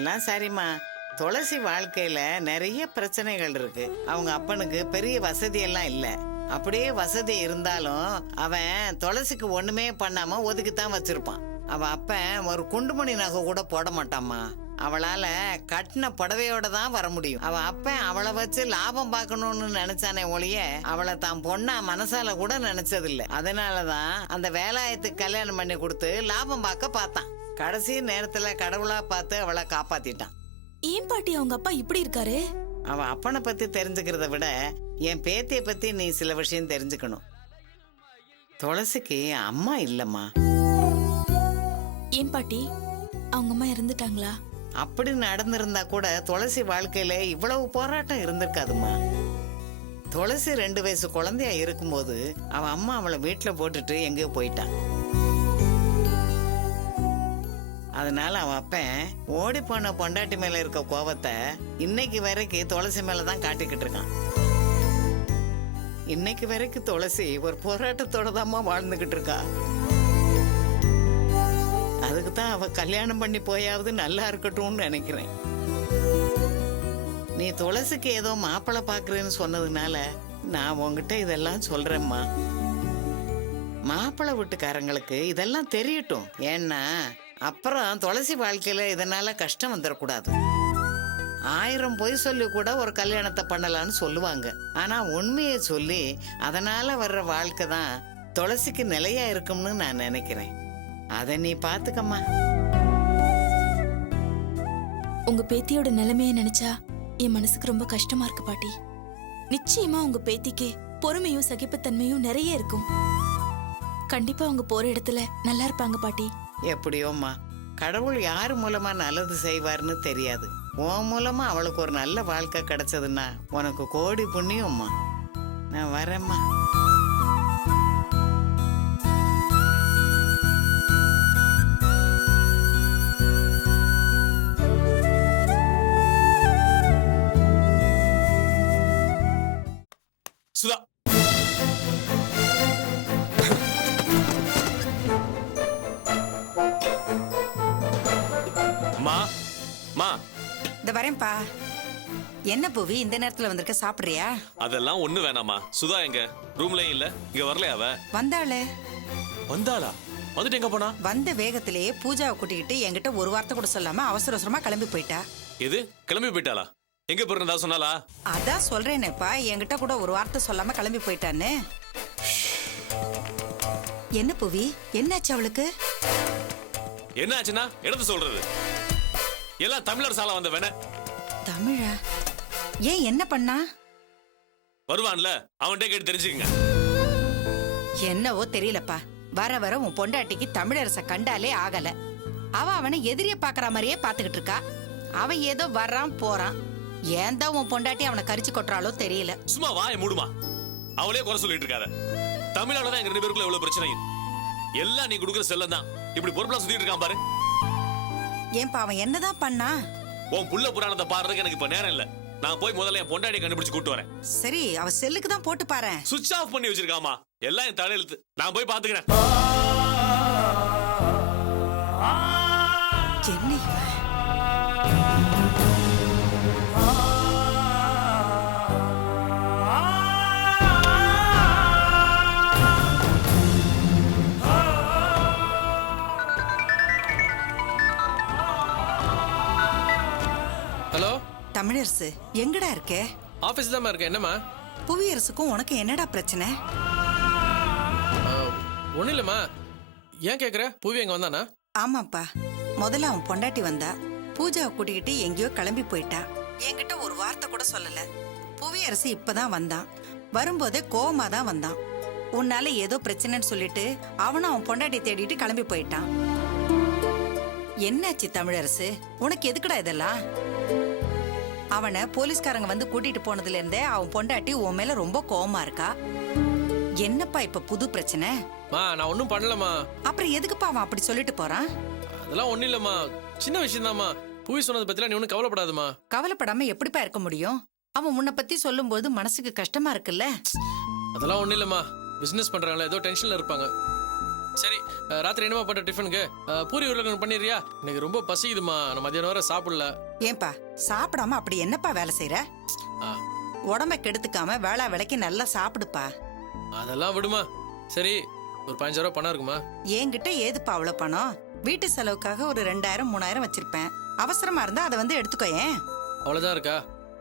அதெல்லாம் சரிம்மா. துளசி வாழ்க்கையில நிறைய பிரச்சனைகள் இருக்கு. அவங்க அப்பனுக்கு பெரிய வசதி எல்லாம் இல்ல. அப்படியே வசதி இருந்தாலும் அவன் துளசிக்கு ஒண்ணுமே பண்ணாம ஒதுக்கித்தான் வச்சிருப்பான். அவன் அப்பன் ஒரு குண்டுமணி நகை கூட போட மாட்டாம்மா. அவளால கட்டின புடவையோட தான் வர முடியும். அவன் அப்பன் அவளை வச்சு லாபம் பார்க்கணும்னு நினைச்சானே ஒழிய அவளை தான் பொண்ணா மனசால கூட நினைச்சதில்லை. அதனாலதான் அந்த வேலாயத்துக்கு கல்யாணம் பண்ணி கொடுத்து லாபம் பார்க்க பார்த்தான். கடைசி நேரத்துல கடவுளா பார்த்து அவளை காப்பாத்திட்டான். ஏன் பாட்டி அவங்க அப்பா இப்படி இருக்காரு? அவன் அப்பனை பத்தி தெரிஞ்சுக்கிறத விட என் பேத்திய பத்தி நீ சில விஷயம் தெரிஞ்சுக்கணும். துளசிக்கு அம்மா இல்லம்மா. ஏன் பாட்டி அவங்க அம்மா இறந்துட்டாங்களா? அப்படி நடந்திருந்தா கூட துளசி வாழ்க்கையில இவ்வளவு போராட்டம் இருந்திருக்காதுமா. துளசி 2 வயசு குழந்தையா இருக்கும்போது அவன் அம்மா அவளை வீட்டுல போட்டுட்டு எங்கேயோ போயிட்டான். அதனால அவன் அப்பன் ஓடி போன பொண்டாட்டி மேல இருக்க கோவத்தை இன்னைக்கு வரைக்கும் துளசி மேலதான் காட்டிக்கிட்டு இருக்கான். இன்னைக்கு வரைக்கும் துளசி ஒரு போராட்டத்தோட தான்மா வாழ்ந்துகிட்டு இருக்கா. அதுக்குதான் அவ கல்யாணம் பண்ணி போயாவது நல்லா இருக்கட்டும்னு நினைக்கிறேன். நீ துளசிக்கு ஏதோ மாப்பிள்ளை பாக்குறேன்னு சொன்னதுனால நான் உங்ககிட்ட இதெல்லாம் சொல்றேம்மா. மாப்பிள்ளை வீட்டுக்காரங்களுக்கு இதெல்லாம் தெரியட்டும். ஏன்னா அப்புறம் துளசி வாழ்க்கையில இதனால கஷ்டம் வந்துடக்கூடாது. 1000 பொய் சொல்லி கூட ஒரு கல்யாணத்தை பண்ணலான்னு சொல்லுவாங்க. ஆனா உண்மையை சொல்லி அதனால வர்ற வாழ்க்கை தான் துளசிக்கு நிலையா இருக்கும்னு நான் நினைக்கிறேன். அத நீ பாத்துக்கம்மா. உங்க பேத்தியோட நிலைமைய நினைச்சா என் மனசுக்கு ரொம்ப கஷ்டமா இருக்கு பாட்டி. நிச்சயமா உங்க பேத்திக்கு பொறுமையும் சகிப்புத்தன்மையும் நிறைய இருக்கும். கண்டிப்பா அவங்க போற இடத்துல நல்லா இருப்பாங்க பாட்டி. எப்படியோம்மா, கடவுள் யாரு மூலமா நல்லது செய்வார்னு தெரியாது. உன் மூலமா அவளுக்கு ஒரு நல்ல வாழ்க்கை கிடைச்சதுன்னா உனக்கு கோடி புண்ணியம்மா. நான் வரேம்மா. சுதா, இந்த வரேன்பா. என்ன பூவி இந்த நேரத்துல வந்திருக்க, சாப்பிடுறியா? அதெல்லாம் ஒண்ணு வேணாமா. சுதா எங்க? ரூம்லயும் இல்ல, இங்க வரலையா அவ? வந்தாளே. வந்தாளா? வந்துட்டு எங்க போனா? வந்த வேகத்திலேயே பூஜாவை கூட்டிக்கிட்டு என்கிட்ட ஒரு வார்த்தை கூட சொல்லாம அவசர அவசரமா கிளம்பி போயிட்டா. எது கிளம்பி போயிட்டாளா? எங்க போறதா சொன்னாலா? அதான் சொல்றேனேப்பா, என்கிட்ட கூட ஒரு வார்த்தை சொல்லாம கிளம்பி போயிட்டான்னு. என்ன பூவி, என்னாச்சு அவளுக்கு? என்ன ஆச்சுன்னா எடுத்து சொல்றது. எல்லாம் தமிழர் சால வந்த வேண. தமிழா? ஏன் என்ன பண்ணா? வருவான்ல, அவன்கிட்ட கேட்டு தெரிஞ்சுக்கங்க. என்னவோ தெரியலப்பா, வர வர உன் பொண்டாட்டிக்கு தமிழரச கண்டாலே ஆகல. அவ அவனை எதிரிய பாக்குற மாதிரியே பாத்துக்கிட்டு இருக்கா. அவன் ஏதோ வர்றான் போறான். ஏன் தான் உன் பொண்டாட்டி அவனை கரிச்சு கொட்டுறாளோ தெரியல. சும்மா வாய மூடுமா. அவளே குறை சொல்லிட்டு இருக்காத. தமிழால தான் எங்க 2 பேருக்குள்ள எவ்வளவு பிரச்சனையும். எல்லாம் நீ கொடுக்குற செல்லம் தான் இப்படி பொறுப்பலா சுத்திட்டு இருக்கான் பாரு. ஏன்பா அவன் என்னதான் பண்ணா? உன் புள்ள புராணத்தை பாடுறதுக்கு எனக்கு இப்ப நேரம் இல்ல. நான் போய் முதல்ல என் பொண்டாட்டியை கண்டுபிடிச்சு கூட்டு வரேன். சரி, அவ செல்லுக்கு தான் போட்டு பாரு. சுவிட்ச் ஆஃப் பண்ணி வச்சிருக்காமா. எல்லாம் என் தலையெழுத்து. நான் போய் பாத்துக்கிறேன். என்ன இவன்? ஹலோ தமிழரசு, எங்கடா இருக்க? ஆபீஸ் தான் இருக்க. என்னம்மா? புவியரசுக்கும் உனக்கு என்னடா பிரச்சனை? ஒன்றும் இல்லைம்மா. ஏன் கேட்குற? பூவி எங்க வந்தானா? ஆமாப்பா, முதல்ல அவன் பொண்டாட்டி வந்தா. பூஜாவை கூட்டிக்கிட்டு எங்கேயோ கிளம்பி போயிட்டா. என்கிட்ட ஒரு வார்த்தை கூட சொல்லல. புவியரசு இப்பதான் வந்தான். வரும்போதே கோவமா தான் வந்தான். உன்னால ஏதோ பிரச்சனைன்னு சொல்லிட்டு அவனும் அவன் பொண்டாட்டி தேடிட்டு கிளம்பி போயிட்டான். என்னாச்சு தமிழரசு, உனக்கு எதுக்குடா இதெல்லாம்? அவனை போலீஸ்காரங்க வந்து கூட்டிட்டு போனதுல இருந்தே அவன் பொண்டாட்டி உன் மேல ரொம்ப கோவமா இருக்கா. என்னப்பா இப்ப புது பிரச்சனை? நான் ஒன்றும் பண்ணலம்மா. அப்புறம் எதுக்குப்பா அவன் அப்படி சொல்லிட்டு போறான்? அதெல்லாம் ஒன்றும் இல்லைம்மா, சின்ன விஷயம் தான்மா. பூவி சொன்னதை பத்திலாம் நீ ஒன்றும் கவலைப்படாதம்மா. கவலைப்படாம எப்படிப்பா இருக்க முடியும்? அவன் உன்னை பத்தி சொல்லும் போது மனசுக்கு கஷ்டமா இருக்குல்ல. அதெல்லாம் ஒன்றும் இல்லைம்மா. பிசினஸ் பண்றாங்களா, ஏதோ டென்ஷன்ல இருப்பாங்க. சரி ராத்திரி என்னமா பண்ற டிஃபனுக்கு பூரி உருளைக்கிழங்கு பண்ணிடுறியா? எனக்கு ரொம்ப பசிக்குதுமா, நான் மதியானம் வரை சாப்பிடல. ஏன்பா சாப்பிடாம அப்படி என்னப்பா வேலை செய்யற? ஆ, உடம்ப கெடுத்துக்காம வேளா வேலைக்கு நல்லா சாப்பிடுப்பா. அதெல்லாம் விடுமா. சரி, ஒரு 15,000 ரூபாய் பணம் இருக்குமா? என்கிட்ட ஏதுப்பா அவ்வளவு பணம்? வீட்டு செலவுக்காக ஒரு 2000 3000 வச்சிருப்பேன். அவசரமா இருந்தா அதை வந்து எடுத்துக்கோயேன். அவ்வளவுதான் இருக்கா?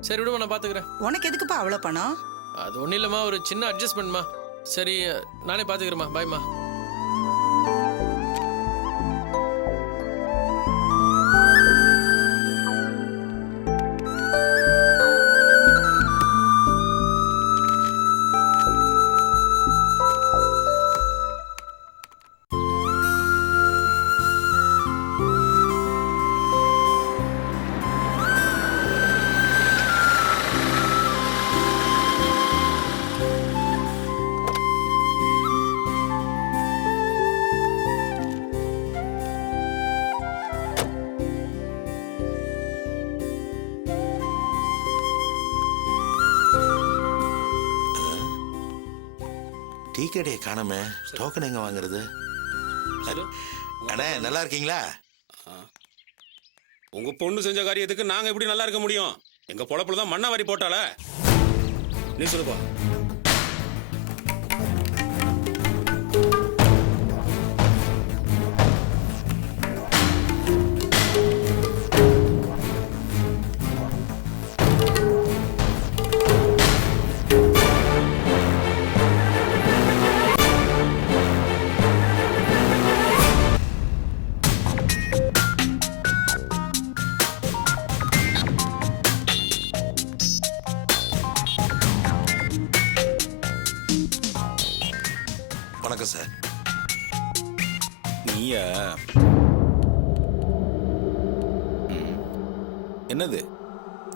சரி விடுமா, நான் பாத்துக்கிறேன். உனக்கு எதுக்குப்பா அவ்வளவு பணம்? அது ஒண்ணும் இல்லம்மா, ஒரு சின்ன அட்ஜஸ்ட்மெண்ட்மா. சரி நானே பாத்துக்கிறேம்மா, பாய்மா. டீ கடையை காணாம, டோக்கன் எங்க வாங்குறது? அண்ணே நல்லா இருக்கீங்களா? உங்க பொண்ணு செஞ்ச காரியத்துக்கு நாங்க எப்படி நல்லா இருக்க முடியும்? எங்க பொழப்புல தான் மண்ணா வாரி போட்டால. நீ சொல்லுப்பா. வணக்கம் சார். நீயா? என்னது?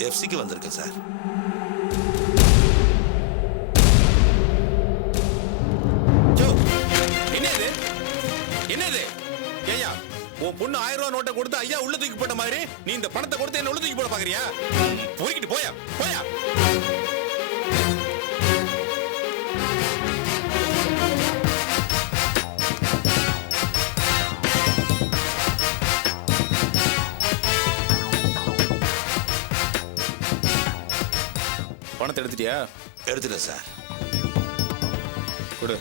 எஃப்சிக்கு வந்திருக்கேன் சார். என்னது? என்னது? ஏய்யா, உன் பொண்ணு 1000 ரூபாய் நோட்டை கொடுத்து ஐயா உள்ள தூக்கி போட்ட மாதிரி நீ இந்த பணத்தை கொடுத்து என்ன உள்ள தூக்கி போட பாக்குறியா? போய்கிட்டு போயா போயா. பணத்தை எடுத்துட்டியா? எடுத்துட்டேன் சார். கொடு.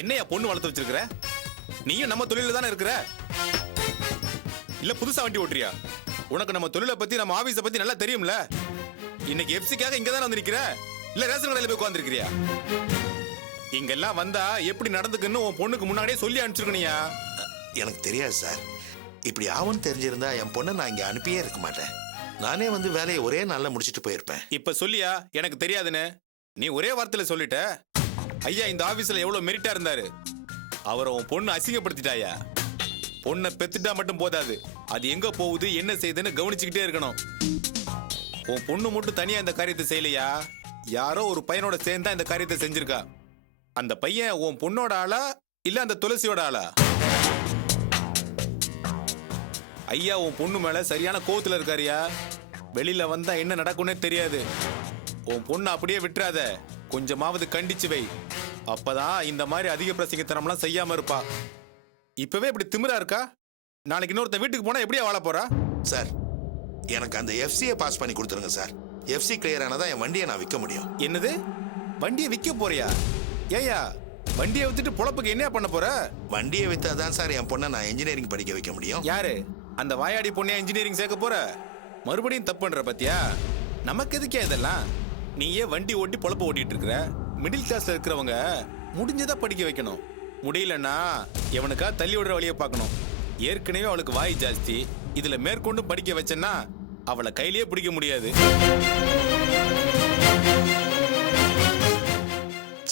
என்னையா பொண்ணு வளர்த்து வச்சிருக்கிற? நீயும் நம்ம தொழில தானே இருக்கிற? இல்ல புதுசா வண்டி ஓட்டுறியா? உனக்கு நம்ம தொழிலை பத்தி நம்ம ஆபீஸ பத்தி நல்லா தெரியும்ல. இன்னைக்கு எஃப்சிக்காக இங்க தானே வந்து நிக்கிற? இல்ல ரேஷன் கடையில போய் உட்கார்ந்திருக்கிறியா? இங்கெல்லாம் வந்தா எப்படி நடந்துக்குன்னு உன் பொண்ணுக்கு முன்னாடியே சொல்லி அனுப்பிச்சிருக்கணியா? எனக்கு தெரியாது சார். இப்படி ஆகும்னு தெரிஞ்சிருந்தா என் பொண்ணை நான் இங்க அனுப்பியே இருக்க மாட்டேன். நானே வந்து வேலையை ஒரே நாள்ல முடிச்சிட்டு போயிருப்பேன். இப்ப சொல்லியா எனக்கு தெரியாதுன்னு? நீ ஒரே வார்த்தையில சொல்லிட்ட. ஐயா இந்த ஆபீஸ்ல எவ்வளவு மெரிட்டா இருந்தாரு. அவரை உன் பொண்ணு அசிங்கப்படுத்திட்டாயா? பொண்ணை பெத்துட்டா மட்டும் போதாது, அது எங்க போகுது என்ன செய்யுதுன்னு கவனிச்சுக்கிட்டே இருக்கணும். உன் பொண்ணு மட்டும் தனியா இந்த காரியத்தை செய்யலையா, யாரோ ஒரு பையனோட சேர்ந்தா இந்த காரியத்தை செஞ்சிருக்கா. அந்த பையன் உன் பொண்ணோட ஆளா இல்ல அந்த துளசியோட ஆளா? ஐயா உன் பொண்ணு மேல சரியான கோவத்துல இருக்காரியா. வெளியில வந்தா என்ன நடக்கும்னே தெரியாது. உன் பொண்ணு அப்படியே விட்டுறாத, கொஞ்சமாவது கண்டிச்சு வை. அப்பதான் இந்த மாதிரி அதிக பிரசங்கத்தனம்லாம் செய்யாம இருப்பா. இப்பவே இப்படி திமிரா இருக்கா, நாளைக்கு இன்னொருத்த வீட்டுக்கு போனா எப்படியா வாழ போறா? சார் எனக்கு அந்த எஃப்சியை பாஸ் பண்ணி கொடுத்துருங்க சார். எஃப்சி கிளியர் ஆனதான் என் வண்டியை நான் விற்க முடியும். என்னது? வண்டியை விற்க போறியா? ஏயா வண்டியை வித்துட்டு பொழப்புக்கு என்ன பண்ண போற? வண்டியை வித்தாதான் சார் என் பொண்ணை நான் இன்ஜினியரிங் படிக்க வைக்க முடியும். யாரு அந்த வாயாடி பொண்ணே இன்ஜினியரிங் சேர்க்க போற? மறுபடியும் தப்பு பண்ற பாத்தியா? நமக்கு எதுக்கே இதெல்லாம்? நீயே வண்டி ஓட்டி பொழப்பு ஓட்டிட்டு இருக்கிற. மிடில் கிளாஸ்ல இருக்கிறவங்க முடிஞ்சதா படிக்க வைக்கணும். முடியலன்னா எவனுக்கா தள்ளி விடுற வழியை பார்க்கணும். ஏற்கனவே அவளுக்கு வாய் ஜாஸ்தி, இதுல மேற்கொண்டு படிக்க வச்சேன்னா அவளை கையிலேயே பிடிக்க முடியாது.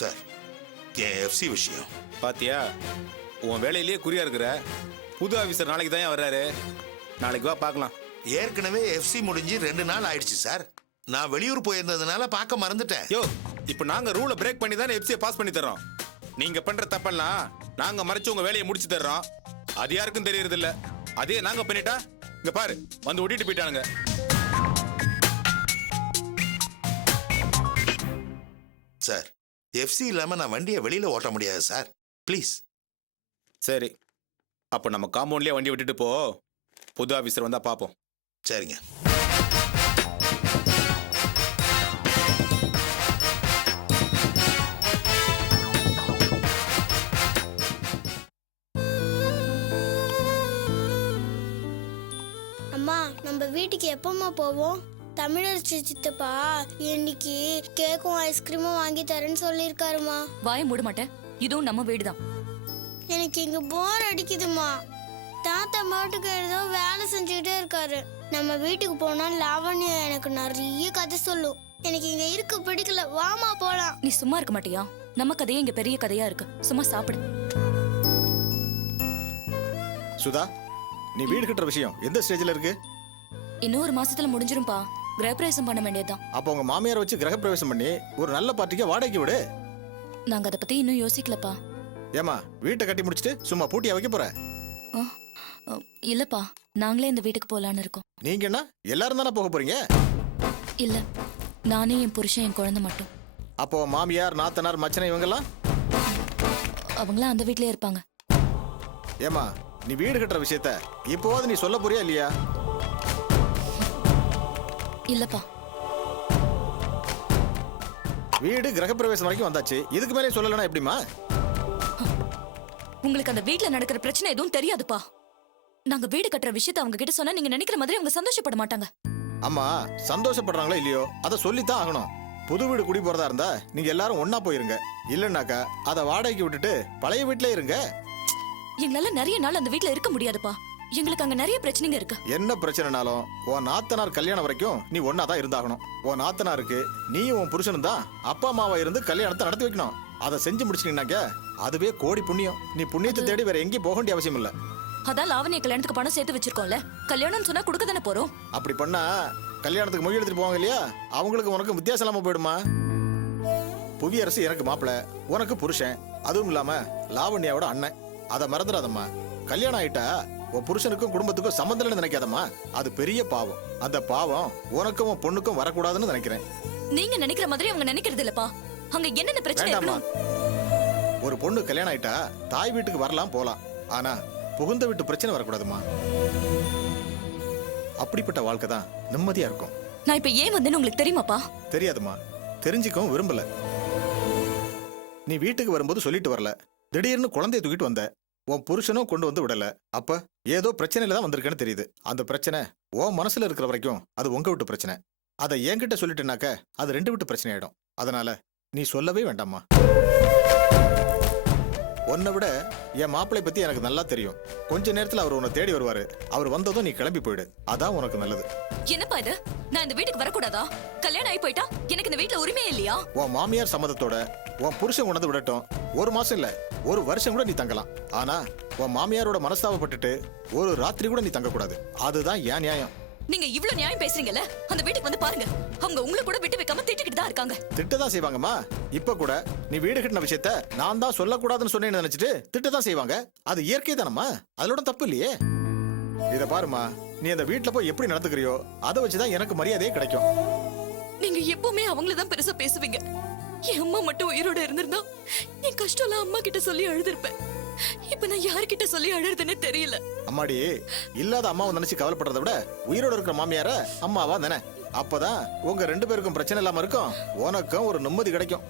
சார் என் எஃப்சி விஷயம் பாத்தியா, உன் வேலையிலேயே குறியா இருக்கிற. புது ஆபீசர் நாளைக்கு தான் வர்றாரு. நாளைக்கு வா பார்க்கலாம். ஏற்கனவே எஃப்சி முடிஞ்சு 2 நாள் ஆயிடுச்சு சார். நான் வெளியூர் போயிருந்ததுனால பார்க்க மறந்துட்டேன். யோ, இப்ப நாங்க ரூலை பிரேக் பண்ணி தானே எஃப்சியை பாஸ் பண்ணி தர்றோம். நீங்க பண்ற தப்பெல்லாம் நாங்க மறைச்சு உங்க வேலையை முடிச்சு தர்றோம். அது யாருக்கும் தெரியறது இல்ல. அதே நாங்க பண்ணிட்டா இங்க பாரு வந்து ஒட்டிட்டு போயிட்டானுங்க. சார் எஃப்சி இல்லாமல் நான் வண்டியை வெளியில் ஓட்ட முடியாது சார். ப்ளீஸ். சரி, அப்போ நம்ம காம்பவுண்ட்லேயே வண்டி விட்டுட்டு போ. புது ஆஃபீஸர் வந்தால் பார்ப்போம். சரிங்க. அம்மா, நம்ம வீட்டுக்கு எப்பம்மா போவோம்? தமிழரசி சித்தப்பா இன்னைக்கு கேக்கும் ஐஸ்கிரீமும் வாங்கி தரேன்னு சொல்லியிருக்காருமா. வாய மூட மாட்டேன். இதுவும் நம்ம வீடுதான். எனக்கு இங்க போர் அடிக்குதுமா. தாத்தா மாட்டுக்கு ஏதோ வேலை செஞ்சுக்கிட்டே இருக்காரு. நம்ம வீட்டுக்கு போனா லாவண்யா எனக்கு நிறைய கதை சொல்லும். எனக்கு இங்க இருக்க பிடிக்கல. வாமா போலாம். நீ சும்மா இருக்க மாட்டியா? நம்ம கதையே இங்க பெரிய கதையா இருக்கு. சும்மா சாப்பிடு. சுதா, நீ வீடு கட்டுற விஷயம் எந்த ஸ்டேஜ்ல இருக்கு? இன்னும் 1 மாசத்துல முடிஞ்சிரும்பா. கிரகப்பிரவேசம் பண்ண வேண்டியதுதான். அப்போ உங்க மாமியாரை வச்சு கிரகப்பிரவேசம் பண்ணி ஒரு நல்ல பார்ட்டிக்கு வாடகைக்கு விடு. நாங்க அதை பத்தி இன்னும் யோசிக்கலப்பா. ஏமா, வீட்டை கட்டி முடிச்சிட்டு சும்மா பூட்டியா வைக்க போற? இல்லப்பா, நாங்களே இந்த வீட்டுக்கு போலான்னு இருக்கோம். நீங்க என்ன எல்லாரும் தானே போக போறீங்க? இல்ல, நானே என் புருஷன் என் குழந்தை மட்டும். அப்போ மாமியார் நாத்தனார் மச்சனை இவங்கெல்லாம்? அவங்களாம் அந்த வீட்லயே இருப்பாங்க. ஏமா, நீ வீடு கட்டுற விஷயத்த இப்போவாது நீ சொல்ல போறியா இல்லையா? இல்லப்பா. வீடு கிரகப்பிரவேசம் வரைக்கும் வந்தாச்சு. இதுக்கு மேலே சொல்லலன்னா எப்படிமா? உங்களுக்கு அந்த வீட்ல நடக்கிற பிரச்சனை எதுவும் தெரியாதுப்பா. நாங்க வீடு கட்டுற விஷயத்த அவங்க கிட்ட சொன்னா நீங்க நினைக்கிற மாதிரி அவங்க சந்தோஷப்பட மாட்டாங்க. அம்மா, சந்தோஷப்படுறாங்களோ இல்லையோ அதை சொல்லித்தான் ஆகணும். புது வீடு குடி போறதா இருந்தா நீங்க எல்லாரும் ஒன்னா போயிருங்க. இல்லன்னாக்கா அதை வாடகைக்கு விட்டுட்டு பழைய வீட்ல இருங்க. எங்களால நிறைய நாள் அந்த வீட்ல இருக்க முடியாதுப்பா. எங்களுக்கு அங்க நிறைய பிரச்சனைங்க இருக்கு. என்ன பிரச்சனைனாலும் உன் நாத்தனார் கல்யாணம் வரைக்கும் நீ ஒன்னா தான் இருந்தாகணும். உன் நாத்தனாருக்கு நீயும் உன் புருஷனும் தான் அப்பா அம்மாவா இருந்து கல்யாணத்தை நடத்தி வைக்கணும். அதை செஞ்சு முடிச்சிட்டீங்கன்னாக்க அதுவே கோடி புண்ணியம். நீ புண்ணியத்தை தேடி வேற எங்கேயும் போக வேண்டிய அவசியம் இல்ல. அதான் லாவண்ய கல்யாணத்துக்கு பணம் சேர்த்து வச்சிருக்கோம்ல. கல்யாணம்னு சொன்னா கொடுக்க தானே போறோம். அப்படி பண்ணா கல்யாணத்துக்கு மொழி எடுத்துட்டு போவாங்க இல்லையா, அவங்களுக்கு உனக்கு வித்தியாசம் இல்லாம போயிடுமா? புவியரசு எனக்கு மாப்பிள்ள, உனக்கு புருஷன், அதுவும் இல்லாம லாவண்யாவோட அண்ணன். அதை மறந்துடாதம்மா. கல்யாணம் ஆயிட்டா உன் புருஷனுக்கும் குடும்பத்துக்கும் சம்பந்தம்னு நினைக்காதம்மா. அது பெரிய பாவம். அந்த பாவம் உனக்கும் உன் பொண்ணுக்கும் வரக்கூடாதுன்னு நினைக்கிறேன். நீங்க நினைக்கிற மாதிரி அவங்க நினைக்கிறது இல்லப்பா. அங்க என்னென்ன பிரச்சனை வேண்டாம்மா. இருக்கணும்? ஒரு பொண்ணு கல்யாணம் ஆயிட்டா தாய் வீட்டுக்கு வரலாம் போலாம். ஆனா புகுந்த வீட்டு பிரச்சனை வரக்கூடாதுமா. அப்படிப்பட்ட வாழ்க்கை தான் நிம்மதியா இருக்கும். நான் இப்ப ஏன் வந்தேன்னு உங்களுக்கு தெரியுமாப்பா? தெரியாதுமா, தெரிஞ்சுக்கவும் விரும்பல. நீ வீட்டுக்கு வரும்போது சொல்லிட்டு வரல, திடீர்னு குழந்தைய தூக்கிட்டு வந்த. உன் புருஷனும் கொண்டு வந்து விடல. அப்ப ஏதோ பிரச்சனையில தான் வந்திருக்கேன்னு தெரியுது. அந்த பிரச்சனை உன் மனசுல இருக்கிற வரைக்கும் அது உங்க வீட்டு பிரச்சனை. அதை என்கிட்ட சொல்லிட்டுனாக்க அது 2 வீட்டு பிரச்சனை ஆயிடும். அதனால நீ சொல்லவே வேண்டாம்மா. உன்னை விட என் மாப்பிள்ளை பத்தி எனக்கு நல்லா தெரியும். கொஞ்ச நேரத்துல அவர் உன்னை தேடி வருவாரு. அவர் வந்ததும் நீ கிளம்பி போயிடு. அதான் உனக்கு நல்லது. என்னப்பா இது? நான் இந்த வீட்டுக்கு வரக்கூடாதா? கல்யாணம் ஆகி போயிட்டா எனக்கு இந்த வீட்டுல உரிமையே இல்லையா? உன் மாமியார் சம்மதத்தோட உன் புருஷன் உணர்ந்து விடட்டும். 1 மாசம் இல்ல, 1 வருஷம் கூட நீ தங்கலாம். ஆனா உன் மாமியாரோட மனஸ்தாபப்பட்டுட்டு ஒரு ராத்திரி கூட நீ தங்கக்கூடாது. அதுதான் என் நியாயம். நீங்க இவ்ளோ நியாயம் பேசுறீங்கல்ல, அந்த வீட்டுக்கு வந்து பாருங்க. அவங்க உங்களை கூட விட்டு வைக்காம திட்டிக்கிட்டு தான் இருக்காங்க. திட்டதான் செய்வாங்கம்மா. இப்ப கூட நீ வீடு கட்டின விஷயத்த நான் தான் சொல்லக்கூடாதுன்னு சொன்னேன்னு நினைச்சிட்டு திட்டதான் செய்வாங்க. அது இயற்கை தானம்மா, அதோட தப்பு இல்லையே. இத பாருமா, நீ அந்த வீட்டுல போய் எப்படி நடந்துக்கிறியோ அதை வச்சுதான் எனக்கு மரியாதையே கிடைக்கும். நீங்க எப்பவுமே அவங்கள தான் பெருசா பேசுவீங்க. என் அம்மா மட்டும் உயிரோட இருந்திருந்தா என் கஷ்டம் எல்லாம் அம்மா கிட்ட சொல்லி அழுதுருப்பேன். இப்ப நான் யார்கிட்ட சொல்லி அழுதுன்னு தெரியல. அம்மாடி, இல்லாத அம்மாவை நினைச்சு கவலைப்படுறத விட உயிரோட இருக்கிற மாமியார அம்மாவா தானே. அப்பதான் உங்க 2 பேருக்கும் பிரச்சனை இல்லாம இருக்கும். உனக்கும் ஒரு நிம்மதி கிடைக்கும்.